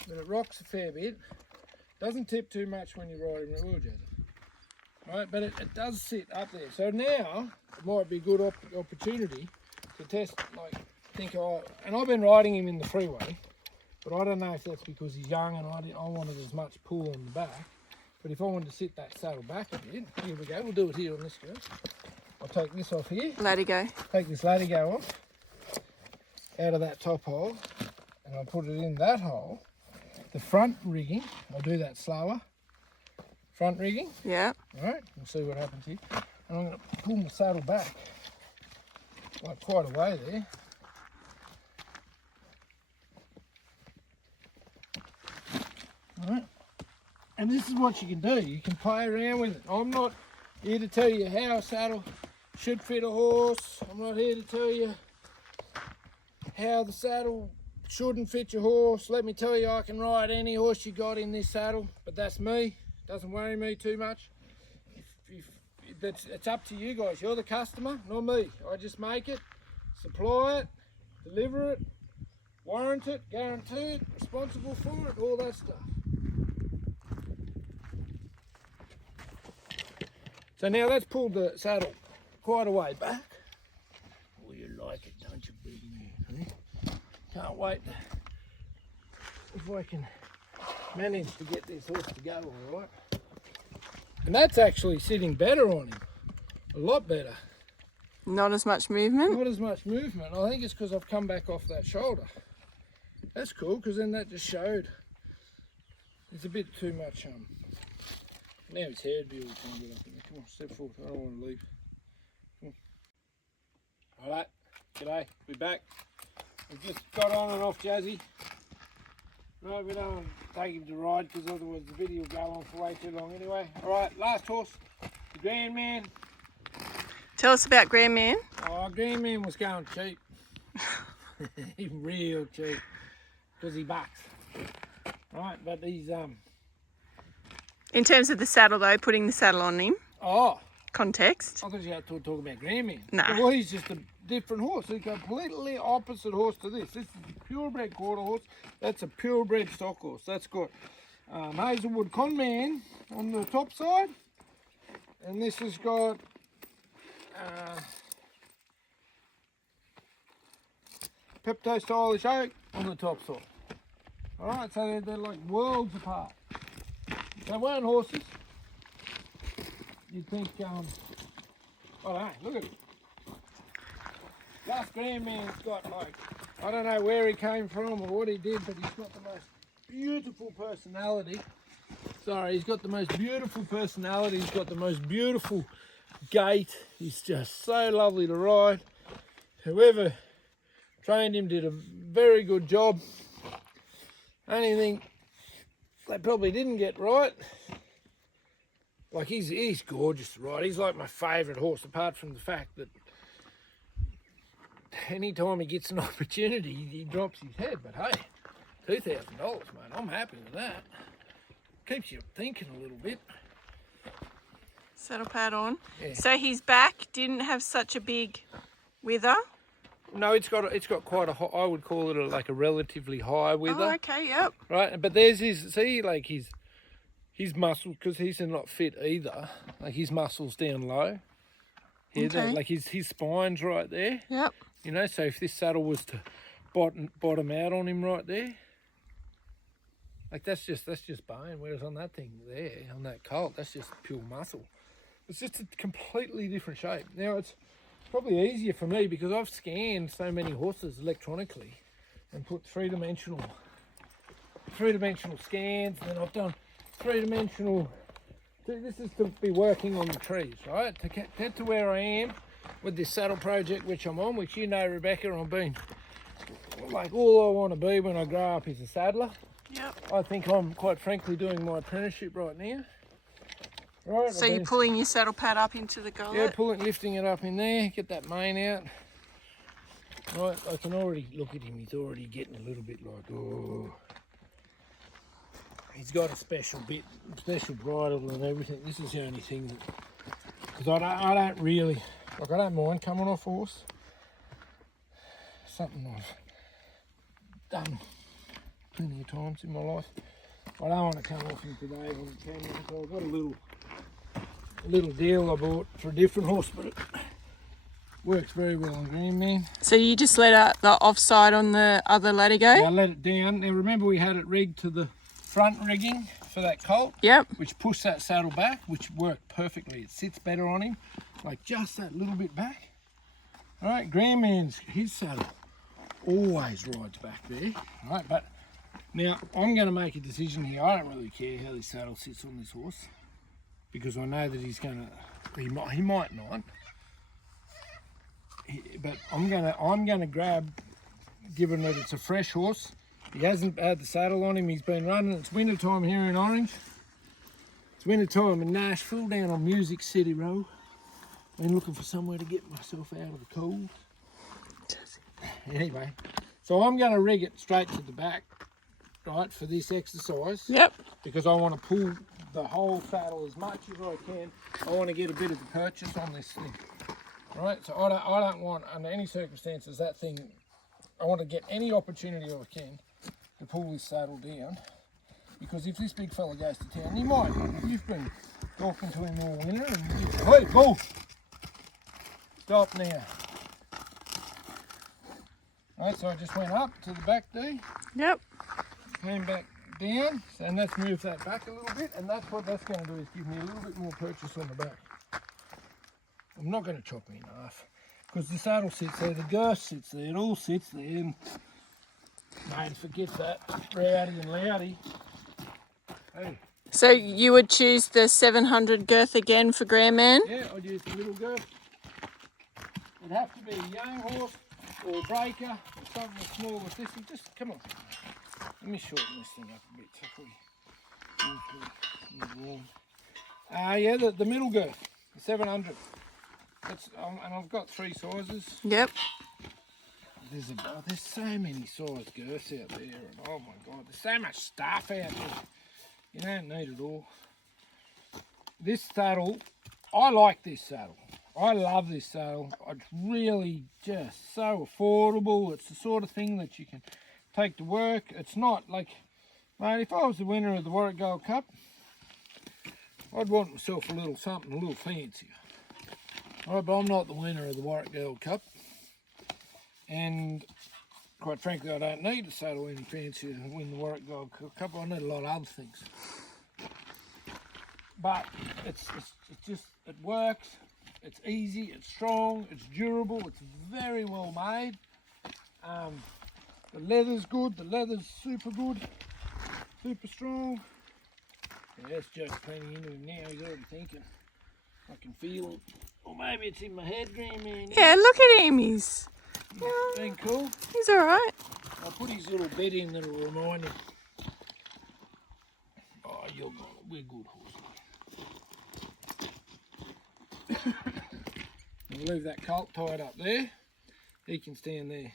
But it rocks a fair bit. Doesn't tip too much when you're riding it, will it, Jazzy? Right, but it does sit up there. So now it might be a good opportunity to test, like, and I've been riding him in the freeway, but I don't know if that's because he's young and I wanted as much pull on the back. But if I wanted to sit that saddle back a bit, here we go. We'll do it here on this go. I'll take this off here. Latigo. Take this latigo off out of that top hole, and I'll put it in that hole. The front rigging, I'll do that slower. Front rigging. Yeah. All right, we'll see what happens here. And I'm going to pull my saddle back, like quite a way there. All right. And this is what you can do. You can play around with it. I'm not here to tell you how a saddle should fit a horse. I'm not here to tell you how the saddle shouldn't fit your horse. Let me tell you, I can ride any horse you got in this saddle, but that's me. Doesn't worry me too much. It's up to you guys. You're the customer, not me. I just make it, supply it, deliver it, warrant it, guarantee it, responsible for it, all that stuff. So now that's pulled the saddle quite a way back. Oh, you like it, don't you, big man? Can't wait if I can manage to get this horse to go all right. And that's actually sitting better on him, a lot better. Not as much movement? Not as much movement. I think it's because I've come back off that shoulder. That's cool, because then that just showed it's a bit too much. Now his hair would be all tangled up in there. Come on, step forward. I don't want to leave. Come on. Alright, g'day. We're back. We've just got on and off Jazzy. Right, we don't want to take him to ride because otherwise the video will go on for way too long anyway. Alright, last horse, the Grandman. Tell us about Grandman. Oh, Grandman was going cheap. Real cheap. Because he bucks. Right, but he's In terms of the saddle though, putting the saddle on him. Oh. Context. I thought you had to talk about Grandman. No. Well, he's just a different horse. He's a completely opposite horse to this. This is a purebred quarter horse. That's a purebred stock horse. That's got Hazelwood Conman on the top side. And this has got Pepto Stylish Oak on the top side. Alright, so they're like worlds apart. They weren't horses. You'd think, I don't know, look at it. Last Grandman's got like, I don't know where he came from or what he did, but he's got the most beautiful personality. Sorry, he's got the most beautiful personality. He's got the most beautiful gait. He's just so lovely to ride. Whoever trained him did a very good job. Only thing they probably didn't get right, like he's gorgeous to ride. He's like my favourite horse, apart from the fact that anytime he gets an opportunity, he drops his head. But hey, $2,000, mate, I'm happy with that. Keeps you thinking a little bit. Saddle pad on. Yeah. So his back didn't have such a big wither? No, it's got quite a high, I would call it like a relatively high wither. Oh, okay, yep. Right, but there's his, see, like his muscles, because he's not fit either, like his muscles down low. Here, Okay. like his spine's right there. Yep. You know, so if this saddle was to bottom out on him right there, like that's just bone, whereas on that thing there, on that colt, that's just pure muscle. It's just a completely different shape. Now it's probably easier for me because I've scanned so many horses electronically and put three-dimensional scans, and then I've done three-dimensional. This is to be working on the trees, right? To get to where I am with this saddle project which I'm on, which you know, Rebecca, I've been like all I want to be when I grow up is a saddler. Yep. I think I'm quite frankly doing my apprenticeship right now. Right. So you're pulling your saddle pad up into the gullet? Yeah, lifting it up in there, get that mane out. Right, I can already look at him, he's already getting a little bit like, oh. He's got a special bridle and everything. This is the only thing that, because I don't really, like I don't mind coming off horse. something I've done plenty of times in my life. I don't want to come off him today on the camera, so I've got a little deal I bought for a different horse, but it works very well on Green Man. So you just let out the offside on the other ladder go? Yeah, I let it down. Now remember we had it rigged to the front rigging for that colt? Yep. Which pushed that saddle back, which worked perfectly. It sits better on him, like just that little bit back. All right, Green Man's, his saddle always rides back there. All right, but now I'm going to make a decision here. I don't really care how this saddle sits on this horse because I know that he's going to, he might not. But I'm gonna grab, given that it's a fresh horse. He hasn't had the saddle on him. He's been running. It's winter time here in Orange. It's winter time in Nashville, down on Music City Road. Been looking for somewhere to get myself out of the cold. Anyway, so I'm going to rig it straight to the back, right, for this exercise. Yep. Because I want to pull the whole saddle as much as I can. I want to get a bit of the purchase on this thing. Right, so I don't want, under any circumstances, that thing, I want to get any opportunity I can to pull this saddle down, because if this big fella goes to town, he might. You've been talking to him all winter, and you say, hey, bull, stop now. Right, so I just went up to the back D. Yep. Came back down, and let's move that back a little bit, and that's what that's going to do, is give me a little bit more purchase on the back. I'm not going to chop it in half because the saddle sits there, the girth sits there, it all sits there, and mate, forget that, rowdy and loudy. Hey. So you would choose the 700 girth again for Grand Man? Yeah, I'd use the little girth. It'd have to be a young horse or a breaker or something as small as this. Just come on, let me shorten this thing up a bit so we move yeah, the middle girth, the 700. And I've got 3 sizes. Yep. There's so many size girths out there, and oh my god, there's so much stuff out there. You don't need it all. This saddle, I like this saddle. I love this saddle. It's really just so affordable. It's the sort of thing that you can take to work. It's not like, mate, if I was the winner of the Warwick Gold Cup, I'd want myself a little something a little fancier. Right, but I'm not the winner of the Warwick Gold Cup, and quite frankly I don't need a saddle any fancier to win the Warwick Gold Cup. I need a lot of other things, but it's just, it works, it's easy, it's strong, it's durable, it's very well made. The leather's good, the leather's super good, super strong. Yeah, that's just cleaning into him now, he's already thinking. I can feel it. Or maybe it's in my head, Green Man. Yeah, look at him. He's been cool. He's all right. I'll put his little bed in that'll remind him. Oh, you're good. We're good horses. We'll leave that colt tied up there. He can stand there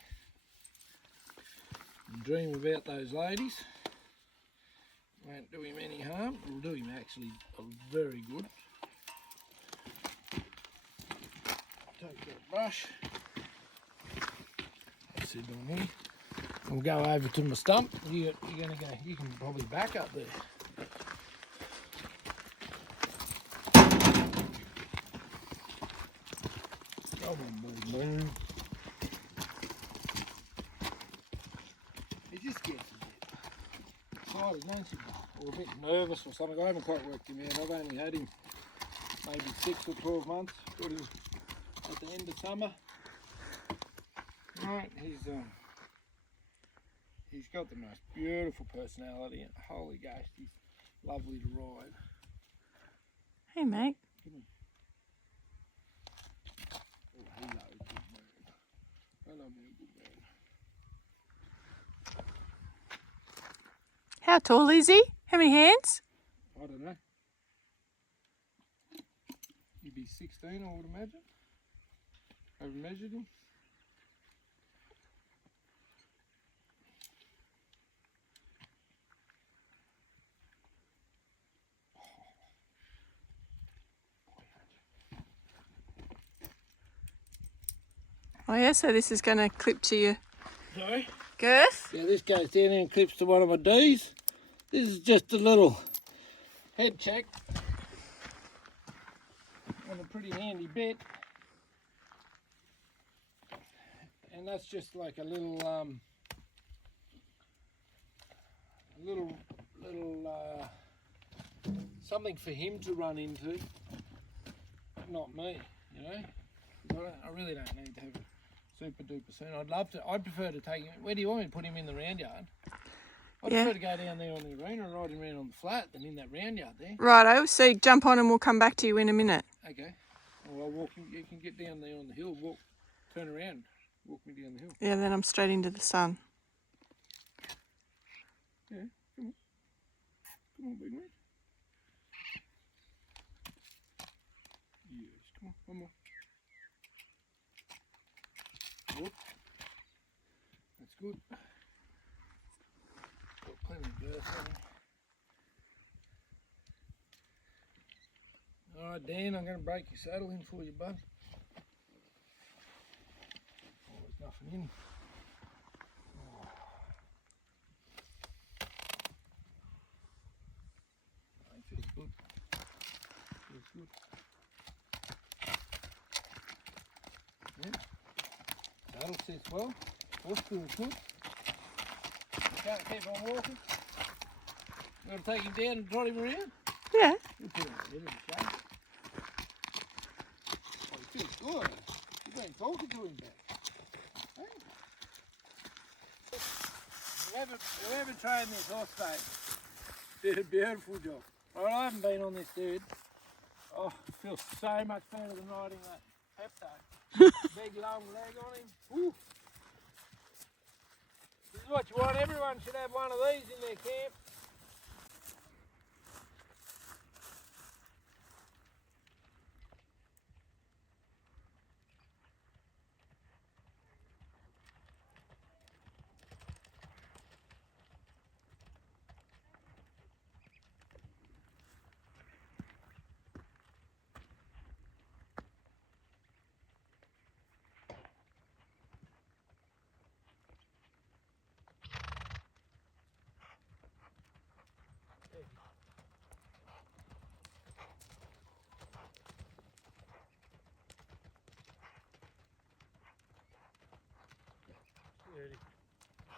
and dream about those ladies. Won't do him any harm. It'll do him actually very good. Take that brush. That's it on here. We'll go over to my stump. You're gonna go. You can probably back up there. Come on, boy, move. He just gets a bit excited, don't you? Or a bit nervous or something. I haven't quite worked him out. I've only had him maybe 6 or 12 months. Got him at the end of summer. Right, he's got the most beautiful personality, and holy gosh, he's lovely to ride. Hey, mate. Oh, hello, good man. Hello, my good man. How tall is he? How many hands? I don't know. He'd be 16, I would imagine. I haven't measured him. Oh yeah, so this is going to clip to your Sorry? Girth? Yeah, this goes down here and clips to one of my D's. This is just a little head check and a pretty handy bit. And that's just like a little something for him to run into, not me, you know. I really don't need to have a super duper soon. I'd prefer to take him. Where do you want me to put him in the round yard? I'd prefer to go down there on the arena and ride him around on the flat than in that round yard there. Righto, so jump on and we'll come back to you in a minute. Okay. Well, I'll walk him. You can get down there on the hill, turn around, walk me down the hill. Yeah, then I'm straight into the sun. Yeah, come on. Come on, big man. Yes, come on, one more. Whoop. That's good. Got plenty of girth on him. Alright, Dan, I'm going to break your saddle in for you, bud. Oh, there's nothing in. Oh. It feels good. Feels good. Yeah. Saddle sits well. Horse feels good. Can't keep on walking. You want to take him down and trot him around? Yeah. We'll put him in a bit of a shade. Oh, he feels good. You've been talking to him back. Hey? Whoever trained this horse, mate, did a beautiful job. Well, I haven't been on this dude. Oh, it feels so much better than riding that Pepto. Big long leg on him. Woo. This is what you want. Everyone should have one of these in their camp.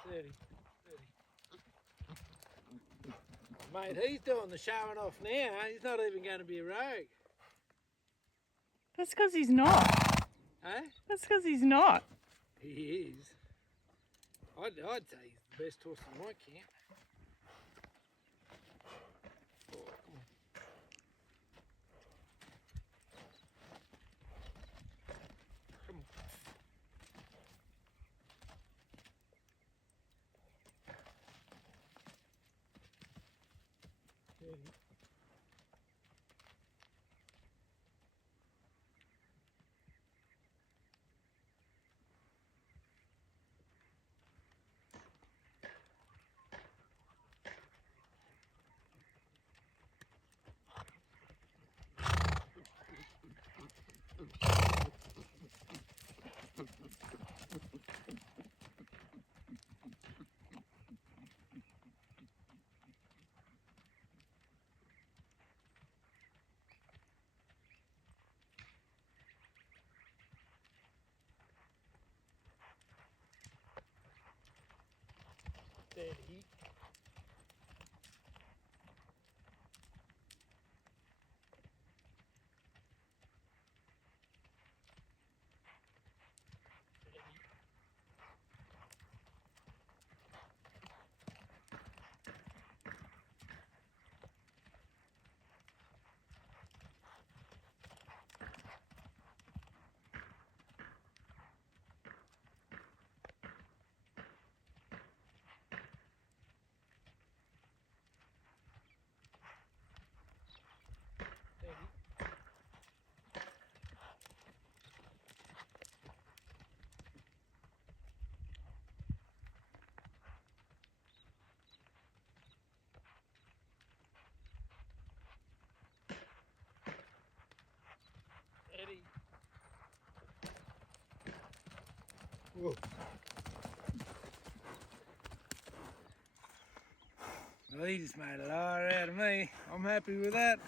Steady. Mate, he's doing the showing off now. He's not even going to be a rogue. That's because he's not. Huh? That's because he's not. He is. I'd say he's the best horse in my camp. Oh, come on. Come on. Steady. Steady. Steady. Whoa. Well, he just made a liar out of me. I'm happy with that.